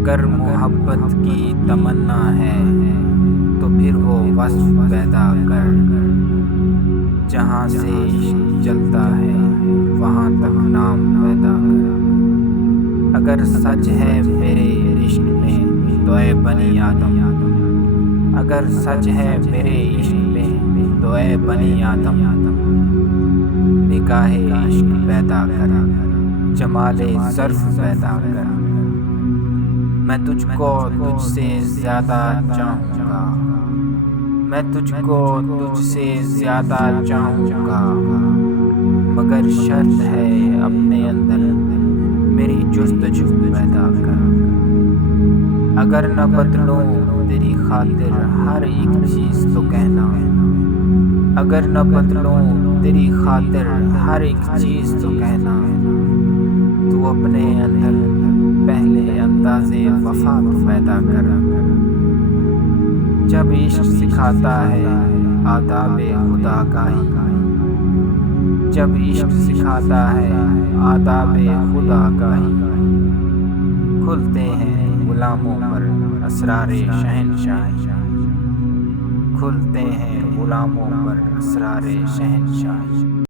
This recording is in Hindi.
अगर मोहब्बत की तमन्ना है तो फिर वो वस्फ पैदा कर। जहाँ से इश्क चलता है वहाँ तक नाम पैदा कर। अगर सच है मेरे इश्क में तो ऐ बनी आदम, अगर सच है मेरे इश्क में तो ऐ बनी आदम, निगाहे इश्क पैदा कर, जमाले ज़र्फ पैदा कर। मैं तुझको तुझसे ज़्यादा चाहूँगा, मैं तुझको तुझसे ज़्यादा चाहूँगा, मगर शर्त है अपने अंदर मेरी जुस्तजू पैदा कर। अगर न बदलूँ तेरी खातिर हर एक चीज़ तो कहना, अगर न बदलूँ तेरी खातिर हर एक चीज़ तो कहना, तू अपने अंदर पहले अंदाज़े वफ़ा तो पैदा कर। जब इश्क सिखाता है आदाबे खुदागाही, जब इश्क सिखाता है आदाबे खुदागाही, खुलते हैं गुलामों पर असरारे शहंशाही, खुलते हैं गुलामों पर असरारे शहंशाही।